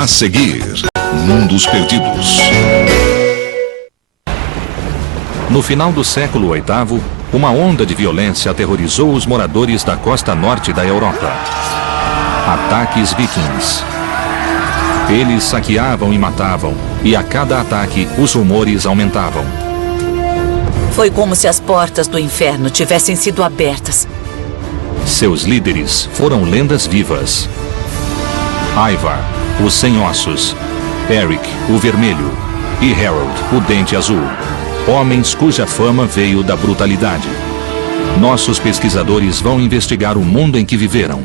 A seguir, Mundos Perdidos. No final do século VIII, uma onda de violência aterrorizou os moradores da costa norte da Europa. Ataques vikings. Eles saqueavam e matavam, e a cada ataque os rumores aumentavam. Foi como se as portas do inferno tivessem sido abertas. Seus líderes foram lendas vivas. Ivar, o Sem Ossos, Eric, o Vermelho, e Harold, o Dente Azul. Homens cuja fama veio da brutalidade. Nossos pesquisadores vão investigar o mundo em que viveram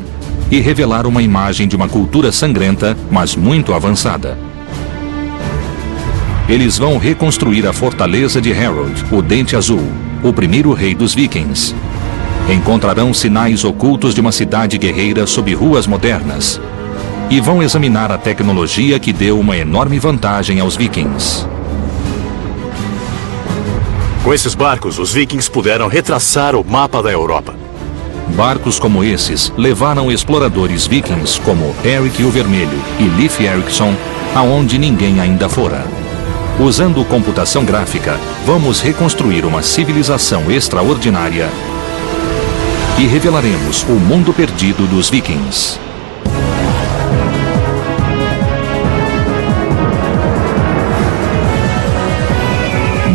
e revelar uma imagem de uma cultura sangrenta, mas muito avançada. Eles vão reconstruir a fortaleza de Harold, o Dente Azul, o primeiro rei dos vikings. Encontrarão sinais ocultos de uma cidade guerreira sob ruas modernas. E vão examinar a tecnologia que deu uma enorme vantagem aos vikings. Com esses barcos, os vikings puderam retraçar o mapa da Europa. Barcos como esses levaram exploradores vikings como Eric o Vermelho e Leif Erikson aonde ninguém ainda fora. Usando computação gráfica, vamos reconstruir uma civilização extraordinária e revelaremos o mundo perdido dos vikings.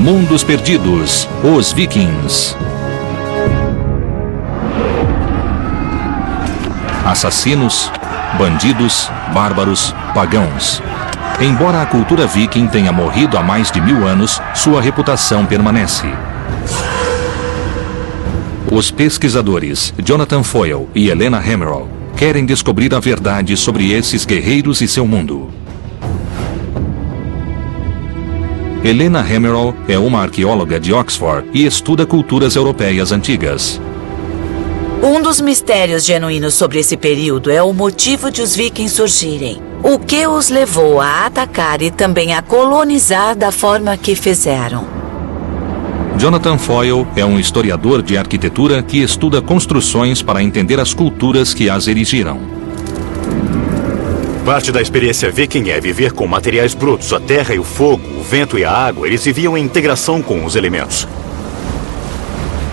Mundos Perdidos, os vikings. Assassinos, bandidos, bárbaros, pagãos. Embora a cultura viking tenha morrido há mais de 1000 anos, sua reputação permanece. Os pesquisadores Jonathan Foyle e Helena Hamerow querem descobrir a verdade sobre esses guerreiros e seu mundo. Helena Hamerow é uma arqueóloga de Oxford e estuda culturas europeias antigas. Um dos mistérios genuínos sobre esse período é o motivo de os vikings surgirem. O que os levou a atacar e também a colonizar da forma que fizeram. Jonathan Foyle é um historiador de arquitetura que estuda construções para entender as culturas que as erigiram. Parte da experiência viking é viver com materiais brutos. A terra e o fogo, o vento e a água, eles viviam em integração com os elementos.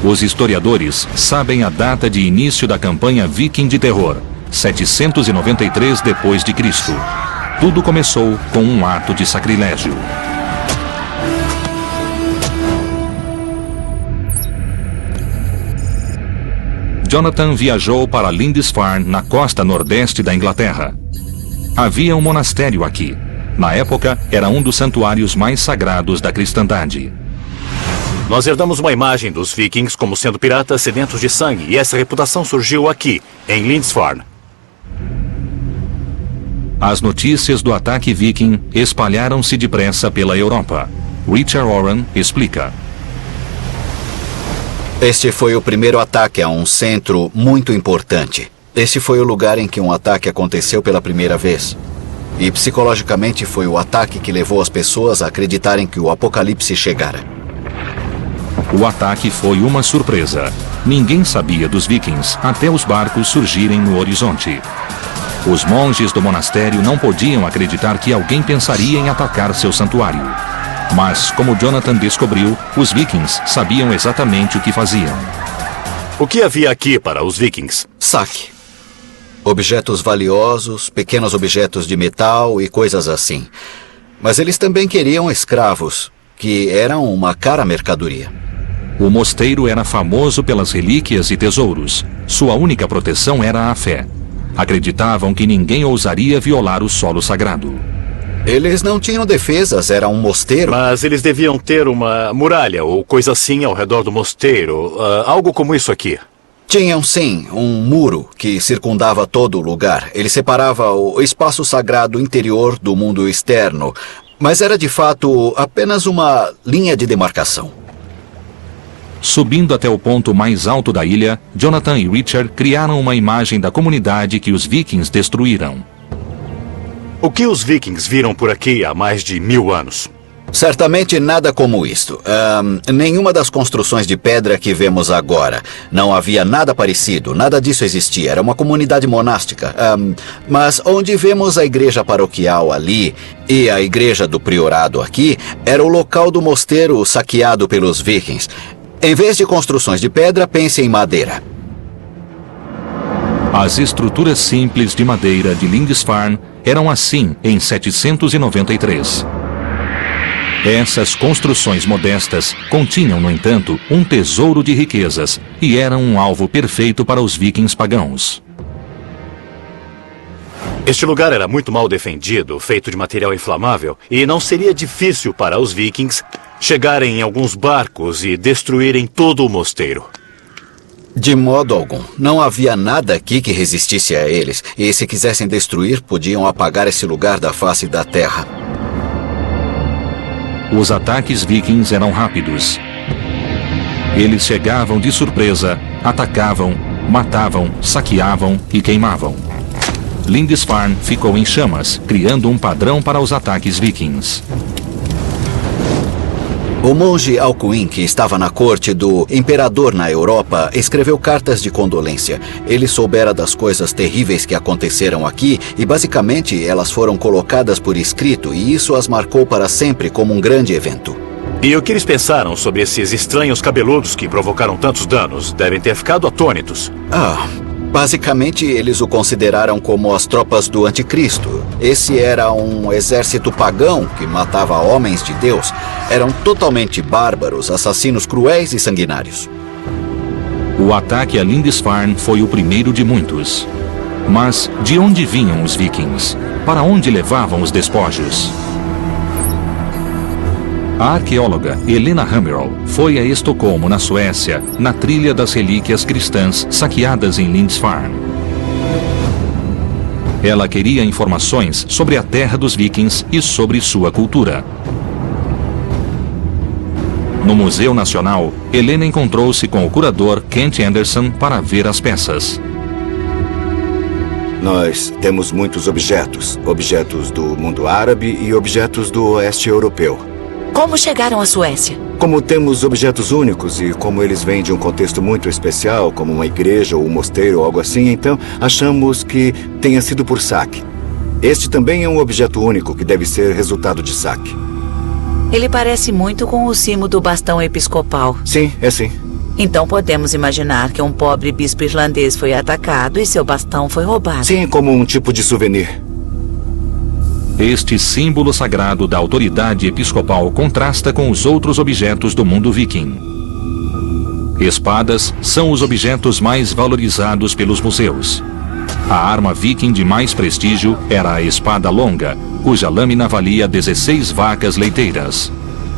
Os historiadores sabem a data de início da campanha viking de terror, 793 d.C. Tudo começou com um ato de sacrilégio. Jonathan viajou para Lindisfarne, na costa nordeste da Inglaterra. Havia um monastério aqui. Na época, era um dos santuários mais sagrados da cristandade. Nós herdamos uma imagem dos vikings como sendo piratas sedentos de sangue, e essa reputação surgiu aqui, em Lindisfarne. As notícias do ataque viking espalharam-se depressa pela Europa. Richard Oran explica. Este foi o primeiro ataque a um centro muito importante. Este foi o lugar em que um ataque aconteceu pela primeira vez. E psicologicamente foi o ataque que levou as pessoas a acreditarem que o apocalipse chegara. O ataque foi uma surpresa. Ninguém sabia dos vikings até os barcos surgirem no horizonte. Os monges do monastério não podiam acreditar que alguém pensaria em atacar seu santuário. Mas, como Jonathan descobriu, os vikings sabiam exatamente o que faziam. O que havia aqui para os vikings? Saque. Objetos valiosos, pequenos objetos de metal e coisas assim. Mas eles também queriam escravos, que eram uma cara mercadoria. O mosteiro era famoso pelas relíquias e tesouros. Sua única proteção era a fé. Acreditavam que ninguém ousaria violar o solo sagrado. Eles não tinham defesas, era um mosteiro. Mas eles deviam ter uma muralha ou coisa assim ao redor do mosteiro. Algo como isso aqui. Tinham, sim, um muro que circundava todo o lugar. Ele separava o espaço sagrado interior do mundo externo. Mas era, de fato, apenas uma linha de demarcação. Subindo até o ponto mais alto da ilha, Jonathan e Richard criaram uma imagem da comunidade que os vikings destruíram. O que os vikings viram por aqui há mais de 1000 anos? Certamente nada como isto. Nenhuma das construções de pedra que vemos agora. Não havia nada parecido, nada disso existia. Era uma comunidade monástica. Mas onde vemos a igreja paroquial ali e a igreja do priorado aqui, era o local do mosteiro saqueado pelos vikings. Em vez de construções de pedra, pense em madeira. As estruturas simples de madeira de Lindisfarne eram assim em 793. Essas construções modestas continham, no entanto, um tesouro de riquezas e eram um alvo perfeito para os vikings pagãos. Este lugar era muito mal defendido, feito de material inflamável, e não seria difícil para os vikings chegarem em alguns barcos e destruírem todo o mosteiro. De modo algum. Não havia nada aqui que resistisse a eles, e se quisessem destruir, podiam apagar esse lugar da face da terra. Os ataques vikings eram rápidos. Eles chegavam de surpresa, atacavam, matavam, saqueavam e queimavam. Lindisfarne ficou em chamas, criando um padrão para os ataques vikings. O monge Alcuin, que estava na corte do imperador na Europa, escreveu cartas de condolência. Ele soubera das coisas terríveis que aconteceram aqui e, basicamente, elas foram colocadas por escrito e isso as marcou para sempre como um grande evento. E o que eles pensaram sobre esses estranhos cabeludos que provocaram tantos danos? Devem ter ficado atônitos. Basicamente, eles o consideraram como as tropas do anticristo. Esse era um exército pagão que matava homens de Deus. Eram totalmente bárbaros, assassinos cruéis e sanguinários. O ataque a Lindisfarne foi o primeiro de muitos. Mas de onde vinham os vikings? Para onde levavam os despojos? A arqueóloga Helena Hammerl foi a Estocolmo, na Suécia, na trilha das relíquias cristãs saqueadas em Lindisfarne. Ela queria informações sobre a terra dos vikings e sobre sua cultura. No Museu Nacional, Helena encontrou-se com o curador Kent Anderson para ver as peças. Nós temos muitos objetos. Objetos do mundo árabe e objetos do oeste europeu. Como chegaram à Suécia? Como temos objetos únicos e como eles vêm de um contexto muito especial, como uma igreja ou um mosteiro ou algo assim, então achamos que tenha sido por saque. Este também é um objeto único que deve ser resultado de saque. Ele parece muito com o cimo do bastão episcopal. Sim, é sim. Então podemos imaginar que um pobre bispo irlandês foi atacado e seu bastão foi roubado. Sim, como um tipo de souvenir. Este símbolo sagrado da autoridade episcopal contrasta com os outros objetos do mundo viking. Espadas são os objetos mais valorizados pelos museus. A arma viking de mais prestígio era a espada longa, cuja lâmina valia 16 vacas leiteiras.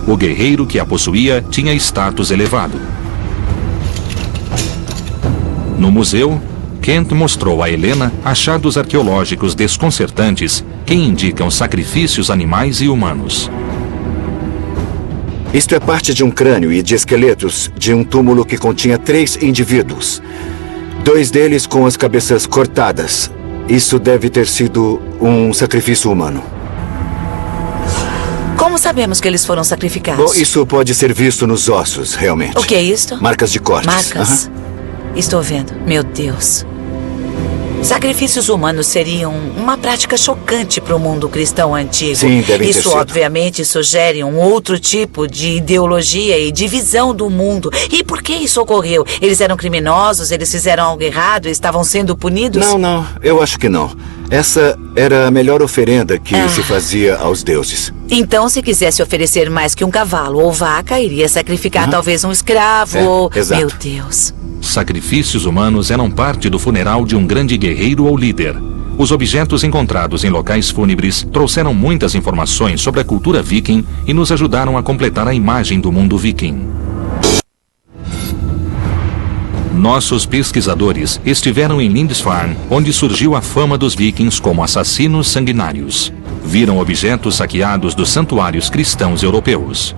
O guerreiro que a possuía tinha status elevado. No museu, Kent mostrou a Helena achados arqueológicos desconcertantes que indicam sacrifícios animais e humanos. Isto é parte de um crânio e de esqueletos de um túmulo que continha 3 indivíduos. 2 deles com as cabeças cortadas. Isso deve ter sido um sacrifício humano. Como sabemos que eles foram sacrificados? Bom, isso pode ser visto nos ossos, realmente. O que é isto? Marcas de cortes. Marcas. Estou vendo. Meu Deus. Sacrifícios humanos seriam uma prática chocante para o mundo cristão antigo. Sim, devem ter Isso sido. obviamente sugere um outro tipo de ideologia e divisão do mundo. E por que isso ocorreu? Eles eram criminosos? Eles fizeram algo errado e estavam sendo punidos? Não, eu acho que não. Essa era a melhor oferenda que se fazia aos deuses. Então, se quisesse oferecer mais que um cavalo ou vaca, iria sacrificar talvez um escravo ou... exato. Meu Deus. Sacrifícios humanos eram parte do funeral de um grande guerreiro ou líder. Os objetos encontrados em locais fúnebres trouxeram muitas informações sobre a cultura viking e nos ajudaram a completar a imagem do mundo viking. Nossos pesquisadores estiveram em Lindisfarne, onde surgiu a fama dos vikings como assassinos sanguinários. Viram objetos saqueados dos santuários cristãos europeus.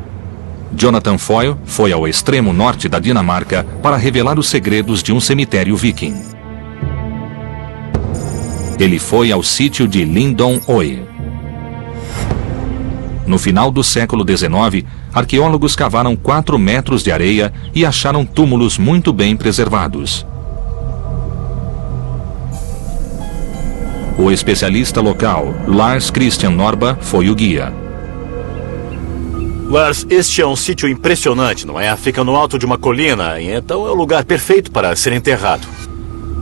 Jonathan Foyle foi ao extremo norte da Dinamarca para revelar os segredos de um cemitério viking. Ele foi ao sítio de Lindon Oe. No final do século XIX, arqueólogos cavaram 4 metros de areia e acharam túmulos muito bem preservados. O especialista local, Lars Christian Norba, foi o guia. Lars, este é um sítio impressionante, não é? Fica no alto de uma colina, e então é o lugar perfeito para ser enterrado.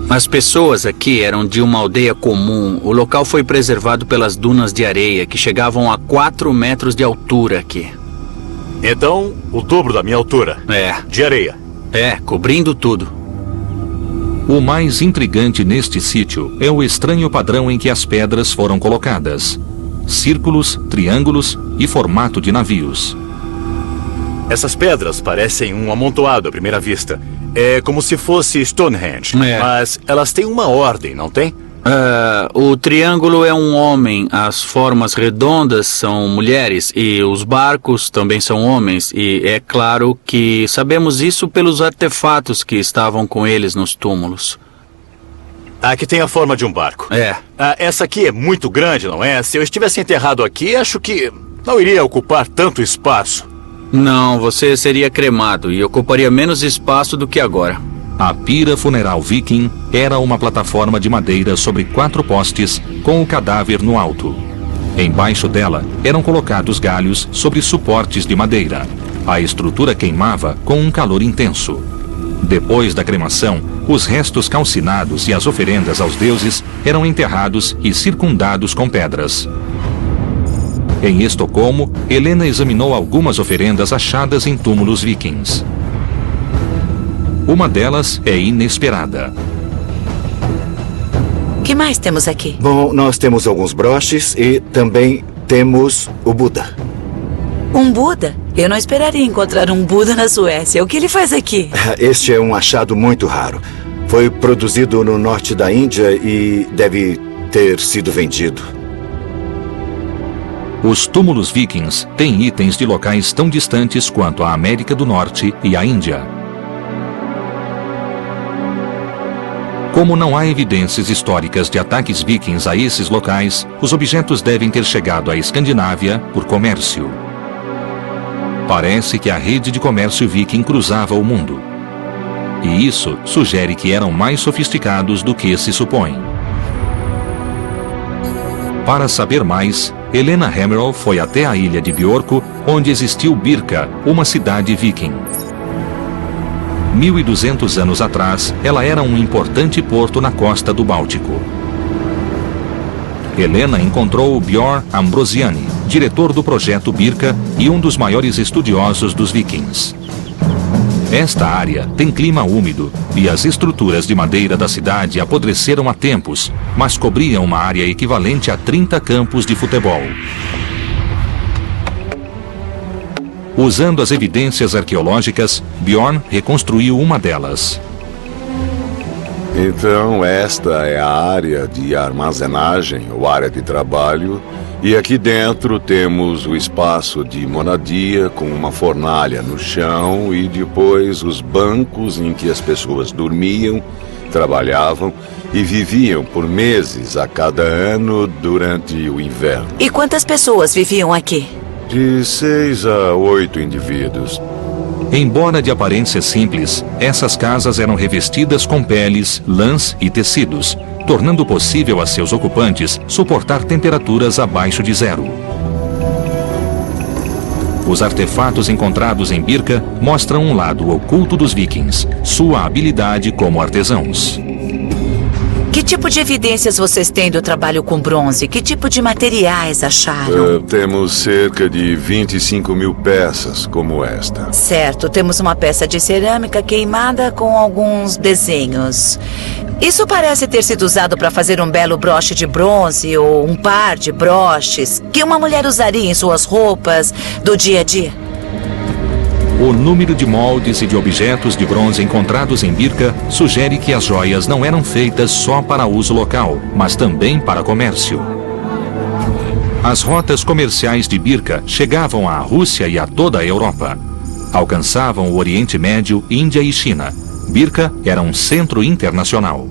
As pessoas aqui eram de uma aldeia comum. O local foi preservado pelas dunas de areia, que chegavam a 4 metros de altura aqui. Então, o dobro da minha altura. De areia. Cobrindo tudo. O mais intrigante neste sítio é o estranho padrão em que as pedras foram colocadas. Círculos, triângulos e formato de navios. Essas pedras parecem um amontoado à primeira vista. É como se fosse Stonehenge. Mas elas têm uma ordem, não tem? O triângulo é um homem, as formas redondas são mulheres e os barcos também são homens. E é claro que sabemos isso pelos artefatos que estavam com eles nos túmulos. Aqui tem a forma de um barco. Essa aqui é muito grande, não é? Se eu estivesse enterrado aqui, acho que não iria ocupar tanto espaço. Não, você seria cremado e ocuparia menos espaço do que agora. A pira funeral viking era uma plataforma de madeira sobre 4 postes com o cadáver no alto. Embaixo dela eram colocados galhos sobre suportes de madeira. A estrutura queimava com um calor intenso. Depois da cremação, os restos calcinados e as oferendas aos deuses eram enterrados e circundados com pedras. Em Estocolmo, Helena examinou algumas oferendas achadas em túmulos vikings. Uma delas é inesperada. O que mais temos aqui? Bom, nós temos alguns broches e também temos o Buda. Um Buda? Eu não esperaria encontrar um Buda na Suécia. O que ele faz aqui? Este é um achado muito raro. Foi produzido no norte da Índia e deve ter sido vendido. Os túmulos vikings têm itens de locais tão distantes quanto a América do Norte e a Índia. Como não há evidências históricas de ataques vikings a esses locais, os objetos devem ter chegado à Escandinávia por comércio. Parece que a rede de comércio viking cruzava o mundo. E isso sugere que eram mais sofisticados do que se supõe. Para saber mais, Helena Hammerl foi até a ilha de Bjorko, onde existiu Birka, uma cidade viking. 1200 anos atrás, ela era um importante porto na costa do Báltico. Helena encontrou Björn Ambrosiani, diretor do projeto Birka e um dos maiores estudiosos dos vikings. Esta área tem clima úmido e as estruturas de madeira da cidade apodreceram há tempos, mas cobriam uma área equivalente a 30 campos de futebol. Usando as evidências arqueológicas, Björn reconstruiu uma delas. Então, esta é a área de armazenagem, ou área de trabalho, e aqui dentro temos o espaço de moradia com uma fornalha no chão e depois os bancos em que as pessoas dormiam, trabalhavam e viviam por meses a cada ano durante o inverno. E quantas pessoas viviam aqui? De 6 a 8 indivíduos. Embora de aparência simples, essas casas eram revestidas com peles, lãs e tecidos, tornando possível a seus ocupantes suportar temperaturas abaixo de 0. Os artefatos encontrados em Birka mostram um lado oculto dos vikings, sua habilidade como artesãos. Que tipo de evidências vocês têm do trabalho com bronze? Que tipo de materiais acharam? Temos cerca de 25 mil peças como esta. Certo, temos uma peça de cerâmica queimada com alguns desenhos. Isso parece ter sido usado para fazer um belo broche de bronze ou um par de broches que uma mulher usaria em suas roupas do dia a dia. O número de moldes e de objetos de bronze encontrados em Birka sugere que as joias não eram feitas só para uso local, mas também para comércio. As rotas comerciais de Birka chegavam à Rússia e a toda a Europa. Alcançavam o Oriente Médio, Índia e China. Birka era um centro internacional.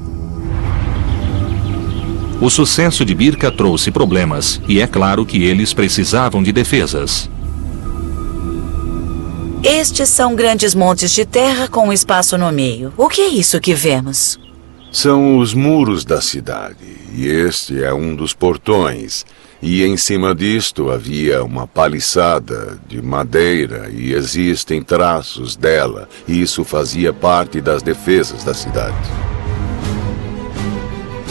O sucesso de Birka trouxe problemas, e é claro que eles precisavam de defesas. Estes são grandes montes de terra com um espaço no meio. O que é isso que vemos? São os muros da cidade, e este é um dos portões. E em cima disto havia uma paliçada de madeira e existem traços dela. E isso fazia parte das defesas da cidade.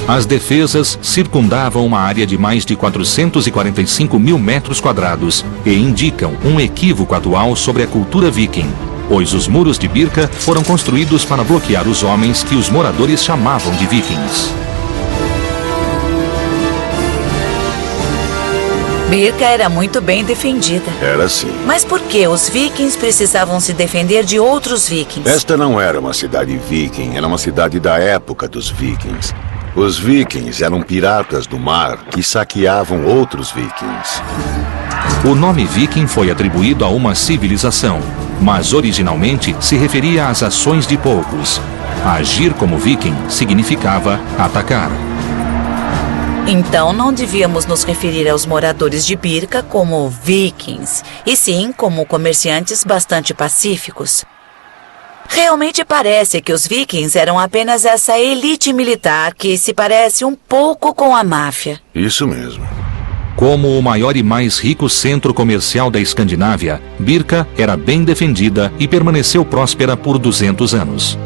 As defesas circundavam uma área de mais de 445 mil metros quadrados e indicam um equívoco atual sobre a cultura viking, pois os muros de Birka foram construídos para bloquear os homens que os moradores chamavam de vikings. Birka era muito bem defendida. Era assim. Mas por que os vikings precisavam se defender de outros vikings? Esta não era uma cidade viking, era uma cidade da época dos vikings. Os vikings eram piratas do mar que saqueavam outros vikings. O nome viking foi atribuído a uma civilização, mas originalmente se referia às ações de poucos. Agir como viking significava atacar. Então não devíamos nos referir aos moradores de Birka como vikings, e sim como comerciantes bastante pacíficos. Realmente parece que os vikings eram apenas essa elite militar que se parece um pouco com a máfia. Isso mesmo. Como o maior e mais rico centro comercial da Escandinávia, Birka era bem defendida e permaneceu próspera por 200 anos.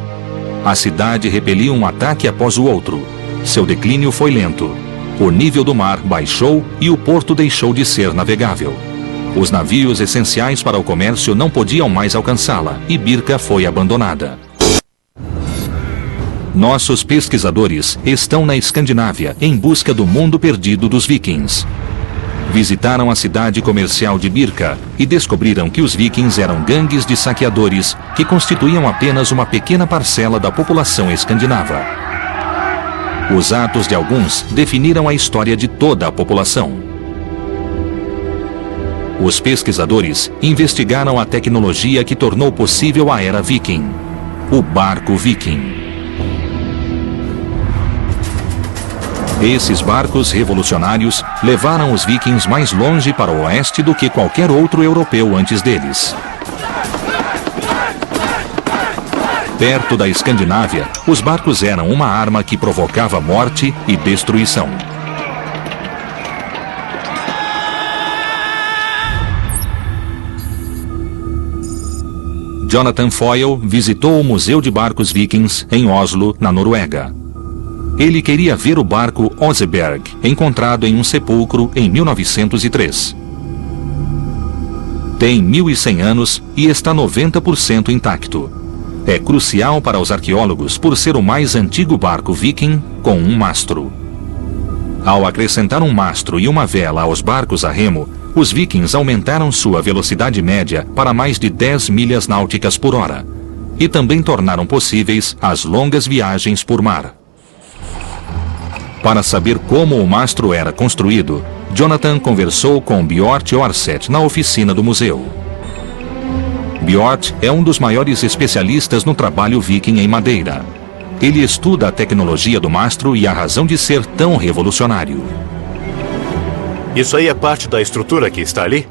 A cidade repelia um ataque após o outro. Seu declínio foi lento. O nível do mar baixou e o porto deixou de ser navegável. Os navios essenciais para o comércio não podiam mais alcançá-la e Birka foi abandonada. Nossos pesquisadores estão na Escandinávia em busca do mundo perdido dos vikings. Visitaram a cidade comercial de Birka e descobriram que os vikings eram gangues de saqueadores que constituíam apenas uma pequena parcela da população escandinava. Os atos de alguns definiram a história de toda a população. Os pesquisadores investigaram a tecnologia que tornou possível a era viking, o barco viking. Esses barcos revolucionários levaram os vikings mais longe para o oeste do que qualquer outro europeu antes deles. Perto da Escandinávia, os barcos eram uma arma que provocava morte e destruição. Jonathan Foyle visitou o Museu de Barcos Vikings em Oslo, na Noruega. Ele queria ver o barco Oseberg, encontrado em um sepulcro em 1903. Tem 1.100 anos e está 90% intacto. É crucial para os arqueólogos por ser o mais antigo barco viking com um mastro. Ao acrescentar um mastro e uma vela aos barcos a remo, os vikings aumentaram sua velocidade média para mais de 10 milhas náuticas por hora e também tornaram possíveis as longas viagens por mar. Para saber como o mastro era construído, Jonathan conversou com Bjort Orseth na oficina do museu. Bjort é um dos maiores especialistas no trabalho viking em madeira. Ele estuda a tecnologia do mastro e a razão de ser tão revolucionário. Isso aí é parte da estrutura que está ali?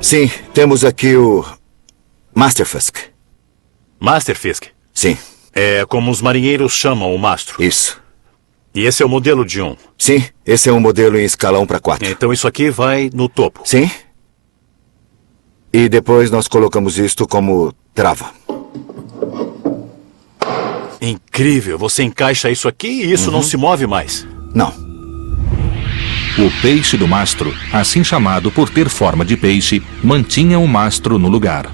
Sim, temos aqui o Masterfisk. Masterfisk? Sim, É como os marinheiros chamam o mastro. isso. E esse é o modelo de um. Sim, esse é um modelo em escala 1/4. Então isso aqui vai no topo. Sim. E depois nós colocamos isto como trava. Incrível, você encaixa isso aqui e isso não se move mais. Não. O peixe do mastro, assim chamado por ter forma de peixe, mantinha o mastro no lugar.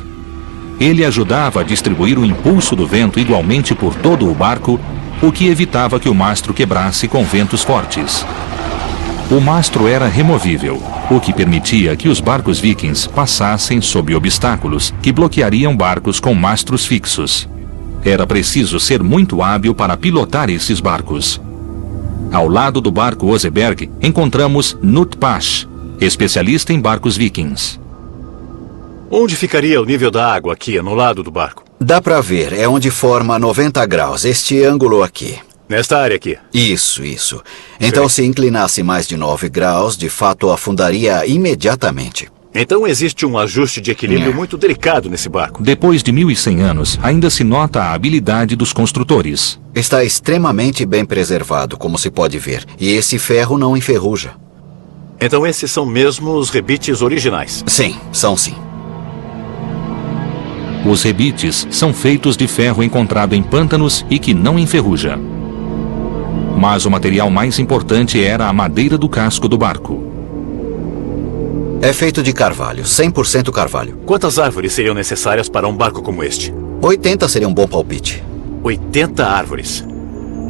Ele ajudava a distribuir o impulso do vento igualmente por todo o barco, o que evitava que o mastro quebrasse com ventos fortes. O mastro era removível, o que permitia que os barcos vikings passassem sob obstáculos que bloqueariam barcos com mastros fixos. Era preciso ser muito hábil para pilotar esses barcos. Ao lado do barco Oseberg, encontramos Knut Pasch, especialista em barcos vikings. Onde ficaria o nível da água aqui, no lado do barco? Dá pra ver, é onde forma 90 graus, este ângulo aqui. Nesta área aqui. Isso. Então, se inclinasse mais de 9 graus, de fato afundaria imediatamente. Então existe um ajuste de equilíbrio muito delicado nesse barco. Depois de 1.100 anos, ainda se nota a habilidade dos construtores. Está extremamente bem preservado, como se pode ver. E esse ferro não enferruja. Então esses são mesmo os rebites originais. Sim, são sim. Os rebites são feitos de ferro encontrado em pântanos e que não enferruja. Mas o material mais importante era a madeira do casco do barco. É feito de carvalho, 100% carvalho. Quantas árvores seriam necessárias para um barco como este? 80 seria um bom palpite. 80 árvores.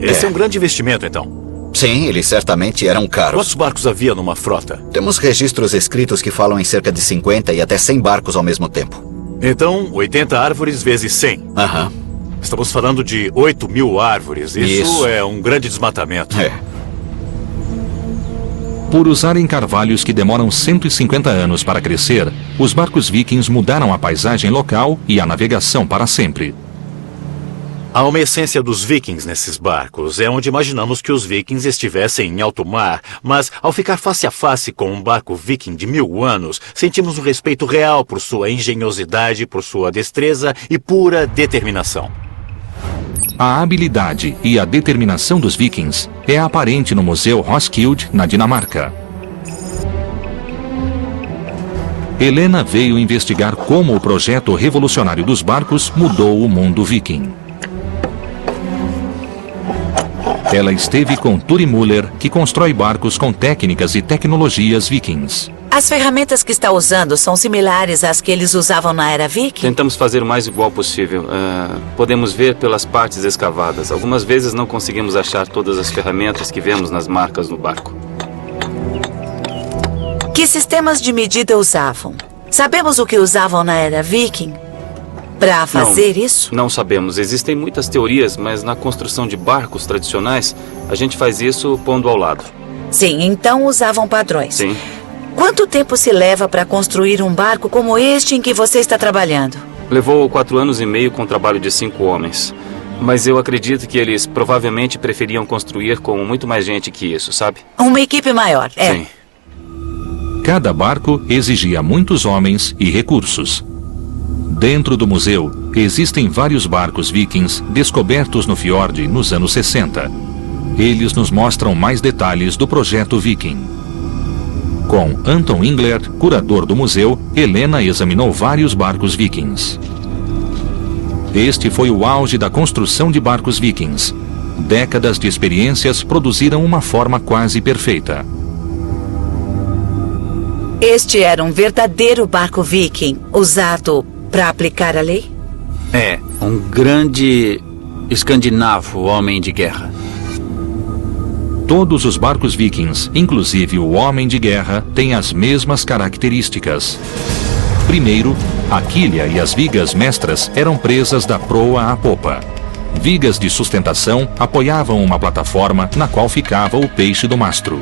Esse é um grande investimento, então. Sim, eles certamente eram caros. Quantos barcos havia numa frota? Temos registros escritos que falam em cerca de 50 e até 100 barcos ao mesmo tempo. Então, 80 árvores vezes 100. Aham. Estamos falando de 8.000 árvores. Isso é um grande desmatamento. É. Por usarem carvalhos que demoram 150 anos para crescer, os barcos vikings mudaram a paisagem local e a navegação para sempre. Há uma essência dos vikings nesses barcos. É onde imaginamos que os vikings estivessem em alto mar. Mas, ao ficar face a face com um barco viking de 1000 anos, sentimos um respeito real por sua engenhosidade, por sua destreza e pura determinação. A habilidade e a determinação dos vikings é aparente no Museu Roskilde, na Dinamarca. Helena veio investigar como o projeto revolucionário dos barcos mudou o mundo viking. Ela esteve com Turi Müller, que constrói barcos com técnicas e tecnologias vikings. As ferramentas que está usando são similares às que eles usavam na era viking? Tentamos fazer o mais igual possível. Podemos ver pelas partes escavadas. Algumas vezes não conseguimos achar todas as ferramentas que vemos nas marcas no barco. Que sistemas de medida usavam? Sabemos o que usavam na era viking para fazer isso? Não sabemos. Existem muitas teorias, mas na construção de barcos tradicionais, a gente faz isso pondo ao lado. Sim, então usavam padrões. Sim. Quanto tempo se leva para construir um barco como este em que você está trabalhando? Levou 4 anos e meio com o trabalho de 5 homens. Mas eu acredito que eles provavelmente preferiam construir com muito mais gente que isso, sabe? Uma equipe maior, é. Sim. Cada barco exigia muitos homens e recursos. Dentro do museu, existem vários barcos vikings descobertos no fiord nos anos 60. Eles nos mostram mais detalhes do projeto viking. Com Anton Engler, curador do museu, Helena examinou vários barcos vikings. Este foi o auge da construção de barcos vikings. Décadas de experiências produziram uma forma quase perfeita. Este era um verdadeiro barco viking, usado para aplicar a lei? É, um grande escandinavo homem de guerra. Todos os barcos vikings, inclusive o Homem de Guerra, têm as mesmas características. Primeiro, a quilha e as vigas mestras eram presas da proa à popa. Vigas de sustentação apoiavam uma plataforma na qual ficava o peixe do mastro.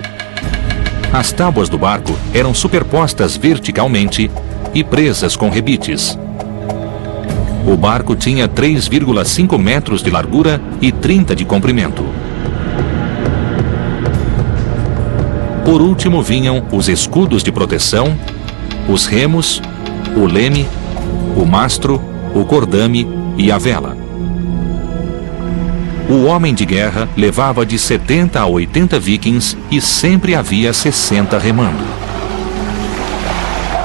As tábuas do barco eram superpostas verticalmente e presas com rebites. O barco tinha 3,5 metros de largura e 30 de comprimento. Por último vinham os escudos de proteção, os remos, o leme, o mastro, o cordame e a vela. O Homem de Guerra levava de 70 a 80 vikings e sempre havia 60 remando.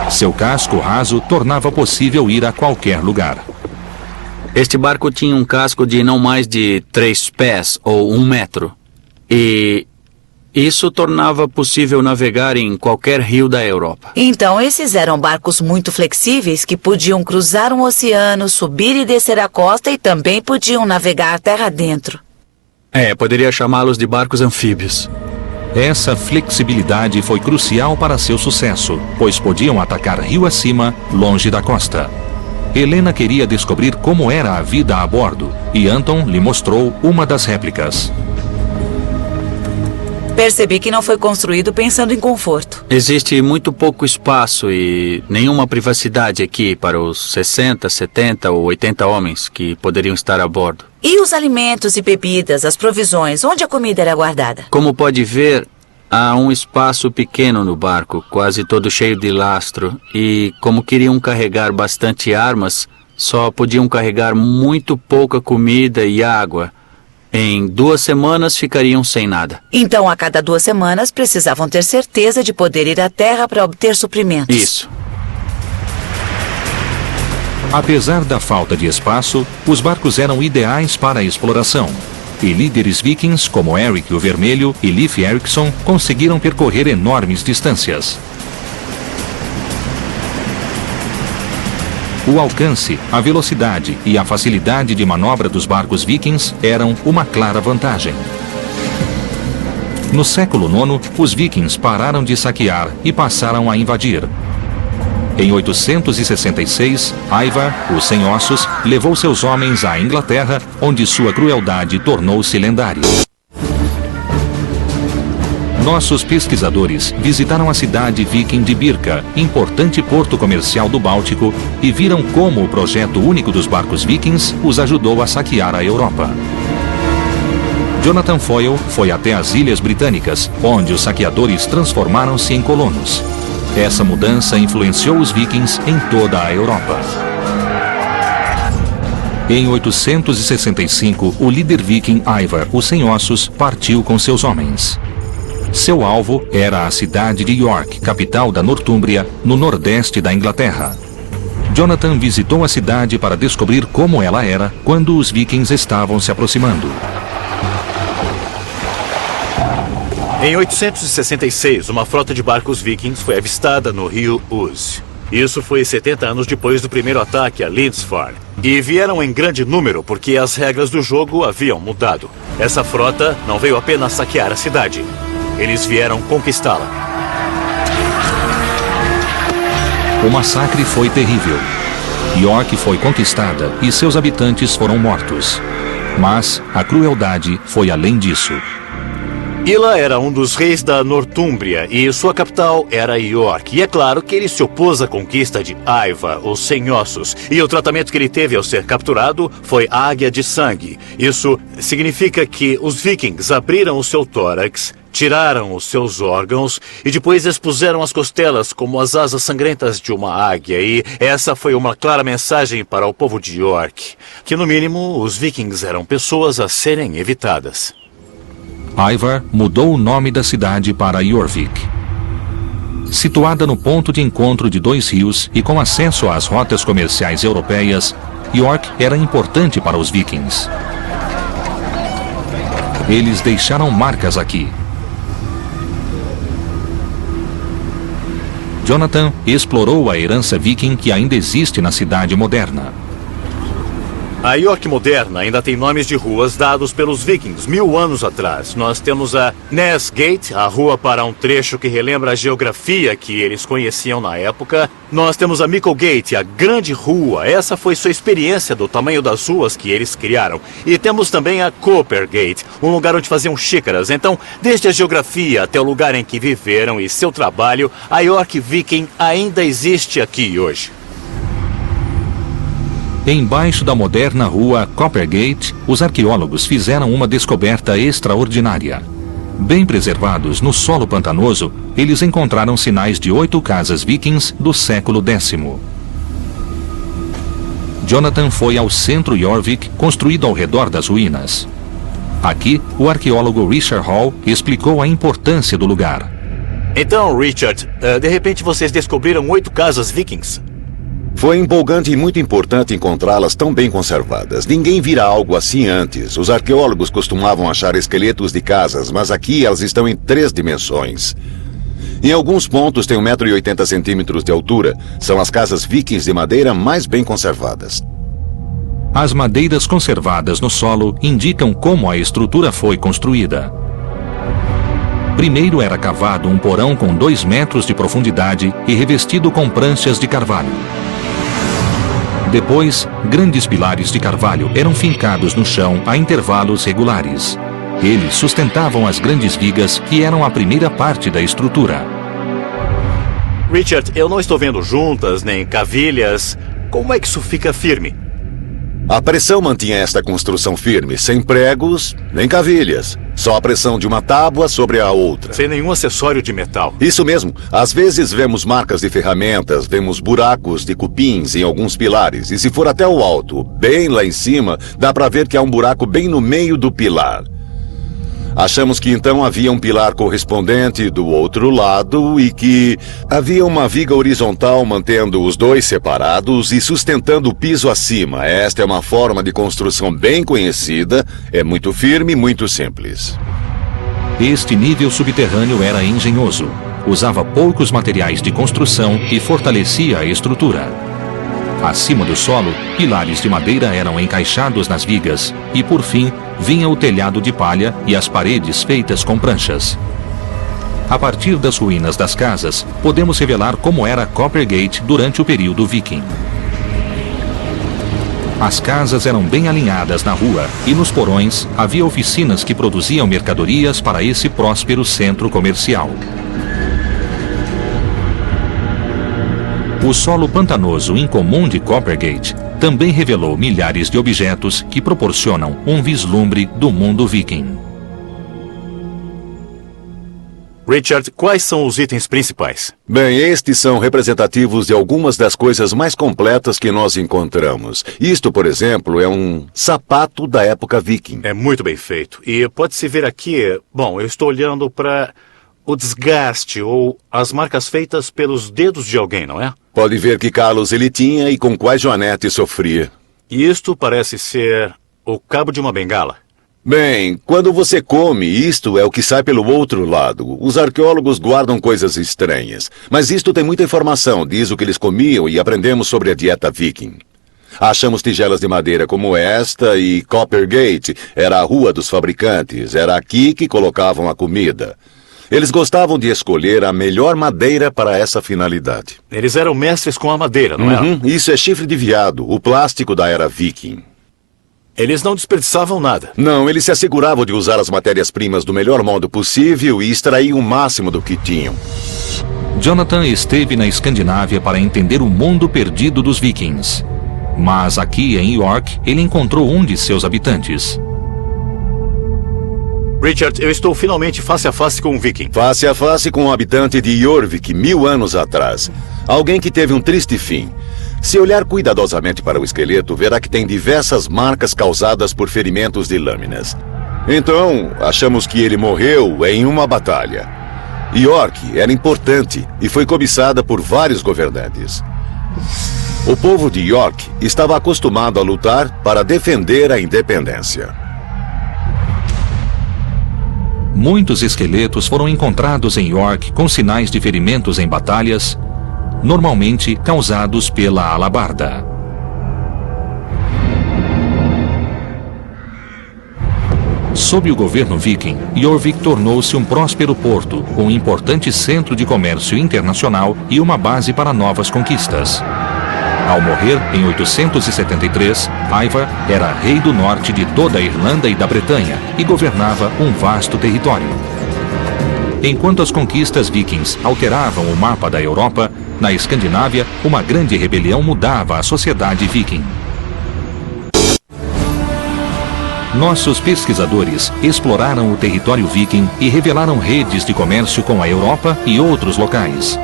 Seu casco raso tornava possível ir a qualquer lugar. Este barco tinha um casco de não mais de 3 pés ou 1 metro. E isso tornava possível navegar em qualquer rio da Europa. Então, esses eram barcos muito flexíveis que podiam cruzar um oceano, subir e descer a costa e também podiam navegar terra dentro. Poderia chamá-los de barcos anfíbios. Essa flexibilidade foi crucial para seu sucesso, pois podiam atacar rio acima, longe da costa. Helena queria descobrir como era a vida a bordo, e Anton lhe mostrou uma das réplicas. Percebi que não foi construído pensando em conforto. Existe muito pouco espaço e nenhuma privacidade aqui para os 60, 70 ou 80 homens que poderiam estar a bordo. E os alimentos e bebidas, as provisões, onde a comida era guardada? Como pode ver, há um espaço pequeno no barco, quase todo cheio de lastro, e como queriam carregar bastante armas, só podiam carregar muito pouca comida e água. Em 2 semanas ficariam sem nada. Então, a cada 2 semanas, precisavam ter certeza de poder ir à terra para obter suprimentos. Isso. Apesar da falta de espaço, os barcos eram ideais para a exploração. E líderes vikings como Eric o Vermelho e Leif Erikson conseguiram percorrer enormes distâncias. O alcance, a velocidade e a facilidade de manobra dos barcos vikings eram uma clara vantagem. No século IX, os vikings pararam de saquear e passaram a invadir. Em 866, Ivar, o Sem Ossos, levou seus homens à Inglaterra, onde sua crueldade tornou-se lendária. Nossos pesquisadores visitaram a cidade viking de Birka, importante porto comercial do Báltico, e viram como o projeto único dos barcos vikings os ajudou a saquear a Europa. Jonathan Foyle foi até as Ilhas Britânicas, onde os saqueadores transformaram-se em colonos. Essa mudança influenciou os vikings em toda a Europa. Em 865, o líder viking Ivar, o Sem Ossos, partiu com seus homens. Seu alvo era a cidade de York, capital da Nortúmbria, no nordeste da Inglaterra. Jonathan visitou a cidade para descobrir como ela era quando os vikings estavam se aproximando. Em 866, uma frota de barcos vikings foi avistada no rio Ouse. Isso foi 70 anos depois do primeiro ataque a Lindisfarne. E vieram em grande número porque as regras do jogo haviam mudado. Essa frota não veio apenas saquear a cidade. Eles vieram conquistá-la. O massacre foi terrível. York foi conquistada e seus habitantes foram mortos. Mas a crueldade foi além disso. Ila era um dos reis da Nortúmbria e sua capital era York. E é claro que ele se opôs à conquista de Ivar, o Sem Ossos. E o tratamento que ele teve ao ser capturado foi águia de sangue. Isso significa que os vikings abriram o seu tórax, tiraram os seus órgãos e depois expuseram as costelas como as asas sangrentas de uma águia. E essa foi uma clara mensagem para o povo de York, que no mínimo os vikings eram pessoas a serem evitadas. Ivar mudou o nome da cidade para Jorvik. Situada no ponto de encontro de 2 rios e com acesso às rotas comerciais europeias, York era importante para os vikings. Eles deixaram marcas aqui. Jonathan explorou a herança viking que ainda existe na cidade moderna. A York moderna ainda tem nomes de ruas dados pelos vikings 1000 anos atrás. Nós temos a Ness Gate, a rua para um trecho que relembra a geografia que eles conheciam na época. Nós temos a Micklegate, a grande rua. Essa foi sua experiência do tamanho das ruas que eles criaram. E temos também a Coppergate, um lugar onde faziam xícaras. Então, desde a geografia até o lugar em que viveram e seu trabalho, a York Viking ainda existe aqui hoje. Embaixo da moderna rua Coppergate, os arqueólogos fizeram uma descoberta extraordinária. Bem preservados no solo pantanoso, eles encontraram sinais de 8 casas vikings do século X. Jonathan foi ao centro Jorvik, construído ao redor das ruínas. Aqui, o arqueólogo Richard Hall explicou a importância do lugar. Então, Richard, de repente vocês descobriram 8 casas vikings? Foi empolgante e muito importante encontrá-las tão bem conservadas. Ninguém vira algo assim antes. Os arqueólogos costumavam achar esqueletos de casas, mas aqui elas estão em 3 dimensões. Em alguns pontos tem 1,80 m de altura. São as casas vikings de madeira mais bem conservadas. As madeiras conservadas no solo indicam como a estrutura foi construída. Primeiro era cavado um porão com 2 metros de profundidade e revestido com pranchas de carvalho. Depois, grandes pilares de carvalho eram fincados no chão a intervalos regulares. Eles sustentavam as grandes vigas que eram a primeira parte da estrutura. Richard, eu não estou vendo juntas nem cavilhas. Como é que isso fica firme? A pressão mantinha esta construção firme, sem pregos nem cavilhas. Só a pressão de uma tábua sobre a outra. Sem nenhum acessório de metal. Isso mesmo. Às vezes vemos marcas de ferramentas, vemos buracos de cupins em alguns pilares. E se for até o alto, bem lá em cima, dá para ver que há um buraco bem no meio do pilar. Achamos que então havia um pilar correspondente do outro lado e que havia uma viga horizontal mantendo os dois separados e sustentando o piso acima. Esta é uma forma de construção bem conhecida, é muito firme e muito simples. Este nível subterrâneo era engenhoso. Usava poucos materiais de construção e fortalecia a estrutura. Acima do solo, pilares de madeira eram encaixados nas vigas e, por fim, vinha o telhado de palha e as paredes feitas com pranchas. A partir das ruínas das casas, podemos revelar como era Coppergate durante o período viking. As casas eram bem alinhadas na rua e nos porões havia oficinas que produziam mercadorias para esse próspero centro comercial. O solo pantanoso incomum de Coppergate também revelou milhares de objetos que proporcionam um vislumbre do mundo viking. Richard, quais são os itens principais? Bem, estes são representativos de algumas das coisas mais completas que nós encontramos. Isto, por exemplo, é um sapato da época viking. É muito bem feito. E pode-se ver aqui, bom, eu estou olhando para o desgaste ou as marcas feitas pelos dedos de alguém, não é? Pode ver que calos ele tinha e com quais Joanete sofria. E isto parece ser o cabo de uma bengala. Bem, quando você come, isto é o que sai pelo outro lado. Os arqueólogos guardam coisas estranhas. Mas isto tem muita informação, diz o que eles comiam e aprendemos sobre a dieta viking. Achamos tigelas de madeira como esta e Coppergate era a rua dos fabricantes. Era aqui que colocavam a comida. Eles gostavam de escolher a melhor madeira para essa finalidade. Eles eram mestres com a madeira, não é? Isso é chifre de veado, o plástico da era viking. Eles não desperdiçavam nada. Não, eles se asseguravam de usar as matérias-primas do melhor modo possível e extrair o máximo do que tinham. Jonathan esteve na Escandinávia para entender o mundo perdido dos vikings. Mas aqui em York, ele encontrou um de seus habitantes. Richard, eu estou finalmente face a face com um viking. Face a face com um habitante de Jorvik 1000 anos atrás. Alguém que teve um triste fim. Se olhar cuidadosamente para o esqueleto, verá que tem diversas marcas causadas por ferimentos de lâminas. Então, achamos que ele morreu em uma batalha. York era importante e foi cobiçada por vários governantes. O povo de York estava acostumado a lutar para defender a independência. Muitos esqueletos foram encontrados em York com sinais de ferimentos em batalhas, normalmente causados pela alabarda. Sob o governo viking, Jorvik tornou-se um próspero porto, um importante centro de comércio internacional e uma base para novas conquistas. Ao morrer, em 873, Ivar era rei do norte de toda a Irlanda e da Bretanha e governava um vasto território. Enquanto as conquistas vikings alteravam o mapa da Europa, na Escandinávia, uma grande rebelião mudava a sociedade viking. Nossos pesquisadores exploraram o território viking e revelaram redes de comércio com a Europa e outros locais.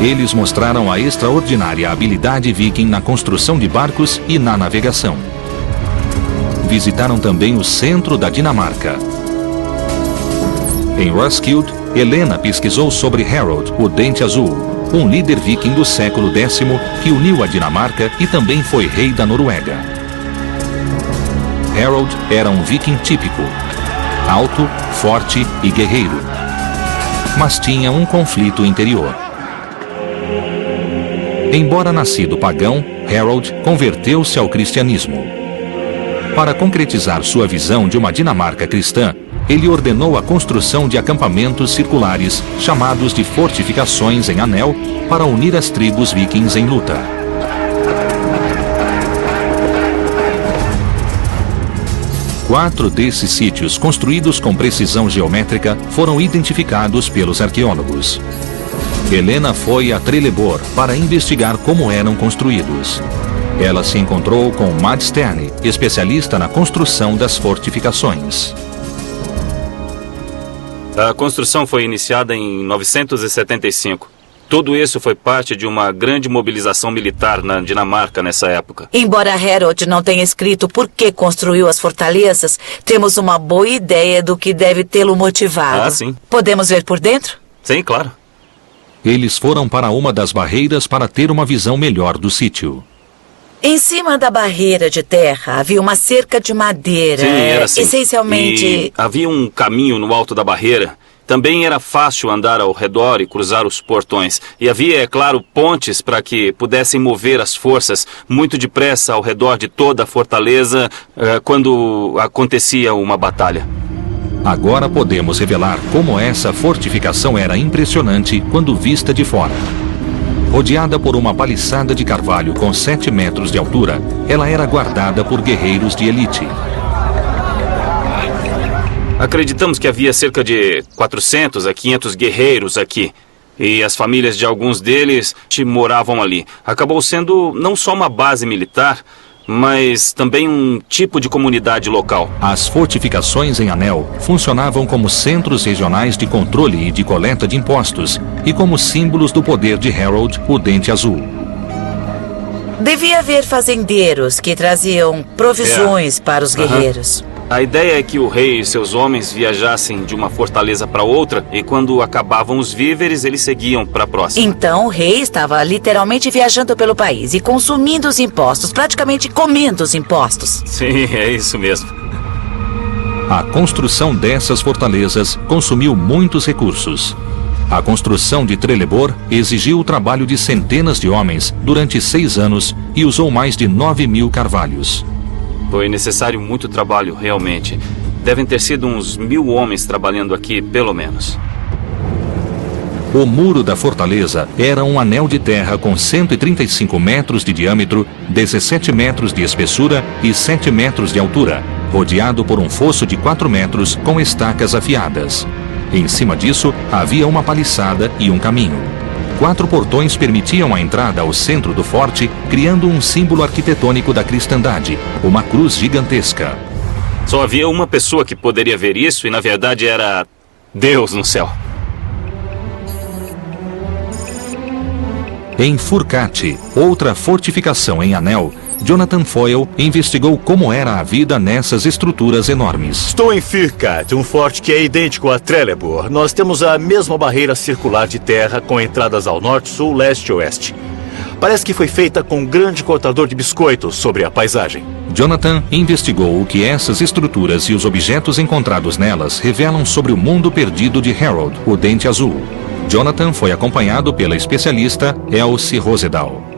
Eles mostraram a extraordinária habilidade viking na construção de barcos e na navegação. Visitaram também o centro da Dinamarca. Em Roskilde, Helena pesquisou sobre Harold, o Dente Azul, um líder viking do século X que uniu a Dinamarca e também foi rei da Noruega. Harold era um viking típico, alto, forte e guerreiro, mas tinha um conflito interior. Embora nascido pagão, Harold converteu-se ao cristianismo. Para concretizar sua visão de uma Dinamarca cristã, ele ordenou a construção de acampamentos circulares, chamados de fortificações em anel, para unir as tribos vikings em luta. Quatro desses sítios, construídos com precisão geométrica, foram identificados pelos arqueólogos. Helena foi a Trelleborg para investigar como eram construídos. Ela se encontrou com Mads Sterne, especialista na construção das fortificações. A construção foi iniciada em 975. Tudo isso foi parte de uma grande mobilização militar na Dinamarca nessa época. Embora Harold não tenha escrito por que construiu as fortalezas, temos uma boa ideia do que deve tê-lo motivado. Ah, sim. Podemos ver por dentro? Sim, claro. Eles foram para uma das barreiras para ter uma visão melhor do sítio. Em cima da barreira de terra havia uma cerca de madeira. Sim, era assim. Essencialmente... E havia um caminho no alto da barreira. Também era fácil andar ao redor e cruzar os portões. E havia, é claro, pontes para que pudessem mover as forças muito depressa ao redor de toda a fortaleza quando acontecia uma batalha. Agora podemos revelar como essa fortificação era impressionante quando vista de fora. Rodeada por uma paliçada de carvalho com 7 metros de altura, ela era guardada por guerreiros de elite. Acreditamos que havia cerca de 400 a 500 guerreiros aqui. E as famílias de alguns deles moravam ali. Acabou sendo não só uma base militar, mas também um tipo de comunidade local. As fortificações em Anel funcionavam como centros regionais de controle e de coleta de impostos e como símbolos do poder de Harold, o Dente Azul. Devia haver fazendeiros que traziam provisões para os guerreiros. A ideia é que o rei e seus homens viajassem de uma fortaleza para outra e quando acabavam os víveres, eles seguiam para a próxima. Então o rei estava literalmente viajando pelo país e consumindo os impostos, praticamente comendo os impostos. Sim, é isso mesmo. A construção dessas fortalezas consumiu muitos recursos. A construção de Trelleborg exigiu o trabalho de centenas de homens durante 6 anos e usou mais de 9.000 carvalhos. Foi necessário muito trabalho, realmente. Devem ter sido uns 1.000 homens trabalhando aqui, pelo menos. O muro da fortaleza era um anel de terra com 135 metros de diâmetro, 17 metros de espessura e 7 metros de altura, rodeado por um fosso de 4 metros com estacas afiadas. Em cima disso, havia uma paliçada e um caminho. 4 portões permitiam a entrada ao centro do forte, criando um símbolo arquitetônico da cristandade, uma cruz gigantesca. Só havia uma pessoa que poderia ver isso e, na verdade, era Deus no céu. Em Furcate, outra fortificação em Anel, Jonathan Foyle investigou como era a vida nessas estruturas enormes. Estou em Furcate, um forte que é idêntico a Trelleborg. Nós temos a mesma barreira circular de terra com entradas ao norte, sul, leste e oeste. Parece que foi feita com um grande cortador de biscoitos sobre a paisagem. Jonathan investigou o que essas estruturas e os objetos encontrados nelas revelam sobre o mundo perdido de Harold, o Dente Azul. Jonathan foi acompanhado pela especialista Elsie Rosedal.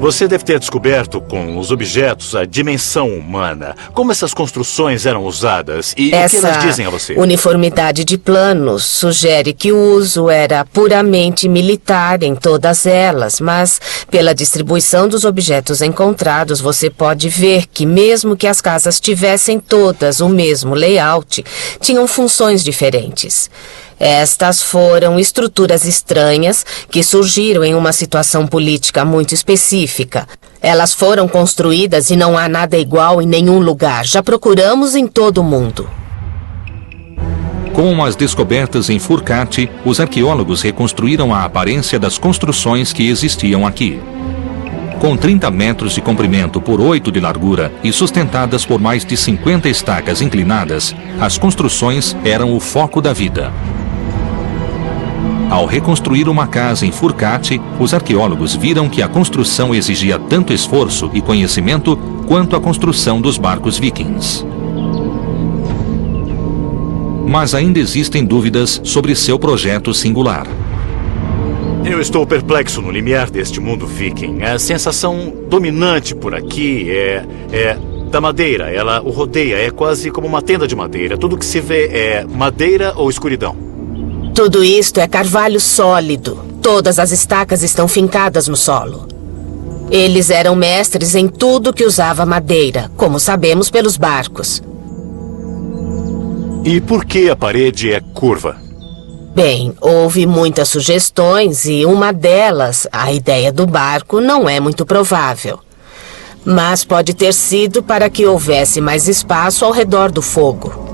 Você deve ter descoberto com os objetos a dimensão humana. Como essas construções eram usadas e o que elas dizem a você? Essa uniformidade de planos sugere que o uso era puramente militar em todas elas, mas pela distribuição dos objetos encontrados você pode ver que mesmo que as casas tivessem todas o mesmo layout, tinham funções diferentes. Estas foram estruturas estranhas que surgiram em uma situação política muito específica. Elas foram construídas e não há nada igual em nenhum lugar. Já procuramos em todo o mundo. Com as descobertas em Furcate, os arqueólogos reconstruíram a aparência das construções que existiam aqui. Com 30 metros de comprimento por 8 de largura e sustentadas por mais de 50 estacas inclinadas, as construções eram o foco da vida. Ao reconstruir uma casa em Furcate, os arqueólogos viram que a construção exigia tanto esforço e conhecimento quanto a construção dos barcos vikings. Mas ainda existem dúvidas sobre seu projeto singular. Eu estou perplexo no limiar deste mundo viking. A sensação dominante por aqui é da madeira. Ela o rodeia, é quase como uma tenda de madeira. Tudo que se vê é madeira ou escuridão. Tudo isto é carvalho sólido. Todas as estacas estão fincadas no solo. Eles eram mestres em tudo que usava madeira, como sabemos pelos barcos. E por que a parede é curva? Bem, houve muitas sugestões e uma delas, a ideia do barco, não é muito provável. Mas pode ter sido para que houvesse mais espaço ao redor do fogo.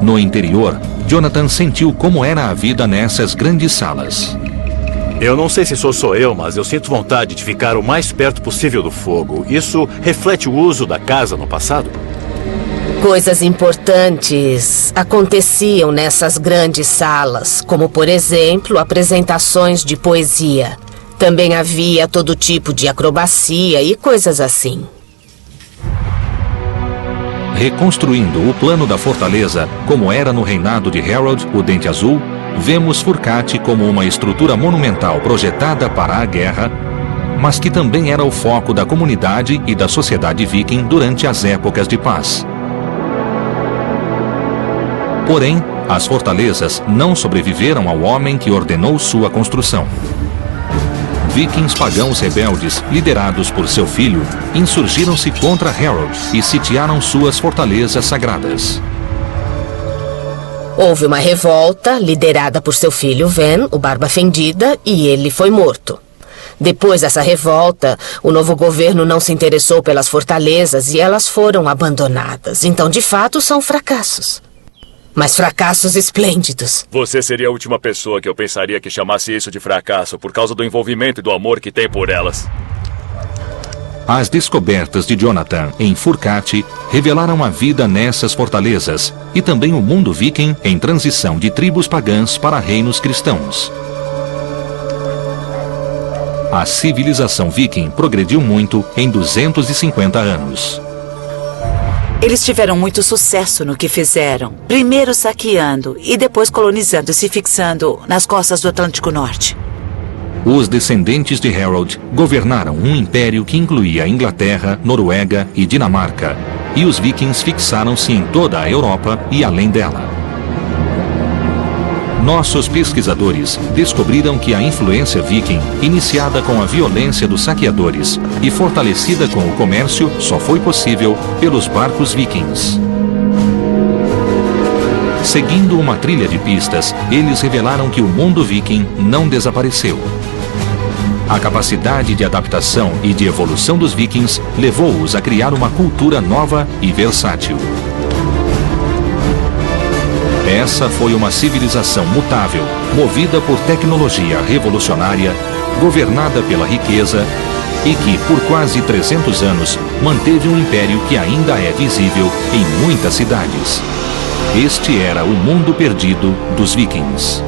No interior, Jonathan sentiu como era a vida nessas grandes salas. Eu não sei se sou só eu, mas eu sinto vontade de ficar o mais perto possível do fogo. Isso reflete o uso da casa no passado? Coisas importantes aconteciam nessas grandes salas, como, por exemplo, apresentações de poesia. Também havia todo tipo de acrobacia e coisas assim. Reconstruindo o plano da fortaleza, como era no reinado de Harold, o Dente Azul, vemos Furcate como uma estrutura monumental projetada para a guerra, mas que também era o foco da comunidade e da sociedade viking durante as épocas de paz. Porém, as fortalezas não sobreviveram ao homem que ordenou sua construção. Vikings pagãos rebeldes, liderados por seu filho, insurgiram-se contra Harold e sitiaram suas fortalezas sagradas. Houve uma revolta liderada por seu filho Ven, o Barba Fendida, e ele foi morto. Depois dessa revolta, o novo governo não se interessou pelas fortalezas e elas foram abandonadas. Então, de fato, são fracassos. Mas fracassos esplêndidos. Você seria a última pessoa que eu pensaria que chamasse isso de fracasso por causa do envolvimento e do amor que tem por elas. As descobertas de Jonathan em Furcate revelaram a vida nessas fortalezas e também o mundo viking em transição de tribos pagãs para reinos cristãos. A civilização viking progrediu muito em 250 anos. Eles tiveram muito sucesso no que fizeram. Primeiro saqueando e depois colonizando e se fixando nas costas do Atlântico Norte. Os descendentes de Harold governaram um império que incluía a Inglaterra, Noruega e Dinamarca, e os vikings fixaram-se em toda a Europa e além dela. Nossos pesquisadores descobriram que a influência viking, iniciada com a violência dos saqueadores e fortalecida com o comércio, só foi possível pelos barcos vikings. Seguindo uma trilha de pistas, eles revelaram que o mundo viking não desapareceu. A capacidade de adaptação e de evolução dos vikings levou-os a criar uma cultura nova e versátil. Essa foi uma civilização mutável, movida por tecnologia revolucionária, governada pela riqueza e que, por quase 300 anos, manteve um império que ainda é visível em muitas cidades. Este era o mundo perdido dos vikings.